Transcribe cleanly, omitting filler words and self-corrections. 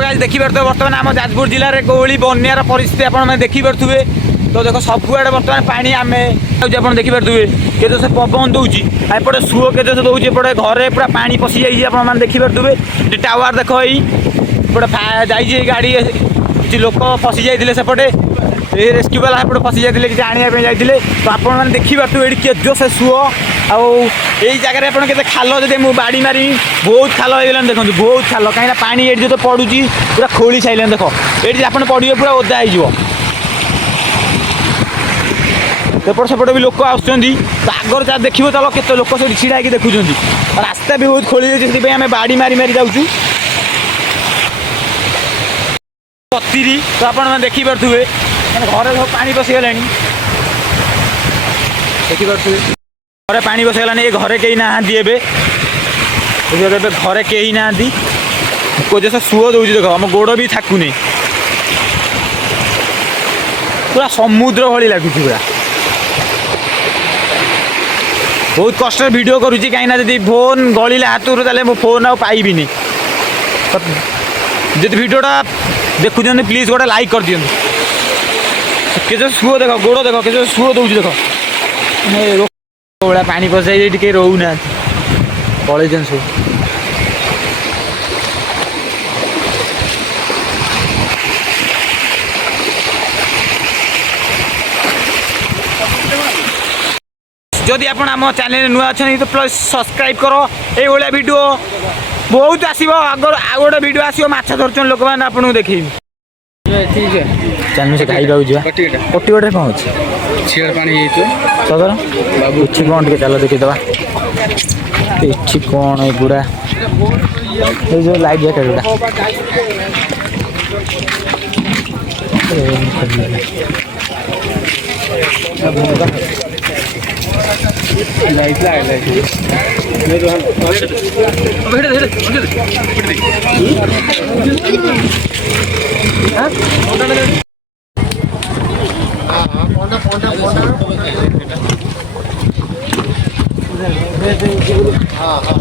देखिए बर्तमान आम जाजपुर जिले में कोली बन्यार परिस्थिति आप देखिपे। तो देख सबुआड़े बर्तमान पानी आम आप देखिपे के से पवन दूसरी एपटे सुओ के दूसरी एपटे घरे पूरा पानी पशि जाइए आप देखिपे। टावर देख यपटे जा गाड़ी किसी लोक फसी जाते सेपटे रेस्क्यू वाला एपटे फसी जाते किसी आने जाते। तो आप देखिपे ये केजो से सुओ आई जगह आप के खाल जब मुझे बाड़ी मारी बहुत खाल हो गलानी देखो बहुत खाल कहीं पानी ये जो पड़ू पूरा खोली सारे देख ये आप पड़े पूरा ओदा हो सेपट सेपटे भी लोक आस आगर जहाँ देखो चलो केते लोक सब छिड़ा देखुं रास्ता भी बहुत खोली जाए आम बाड़ी मारी मारी जाऊँ पतिरी। तो आप देखिपे घरे सब पानी पशिगला देखिपे घरे पानी पशिगला ये घरे कहीं ना घरे कहीं ना जैसे सुओ दूसरी देख आम गोड़ भी थाकुनी पूरा समुद्र भली लगुच पूरा बहुत कष्ट वीडियो करुँची कहीं जब फोन गलिले हाथ मो फोन आ पाइबिनी। जब वीडियोटा देखुं प्लीज गोटे लाइक कर दिखाँ के सुओ देख गोड़ देख के सुओ दूसरी देख भाया पानी पसाई टे रोना पलैन सब जदि आप आम चैनल नुआ अच्छा तो प्लीज सब्सक्राइब करो ये भाया वीडियो बहुत आसो आगर आ गोटे वीडियो आसो माछ धरछन लोक मैंने आपको देखे चैनल से खाई पाऊँ पट्टीगटे कौन अच्छे पानी सदर अच्छी कौन टे चलो देखीदे ये कौन पूरा ये जो लाइट जैकेट हाँ हाँ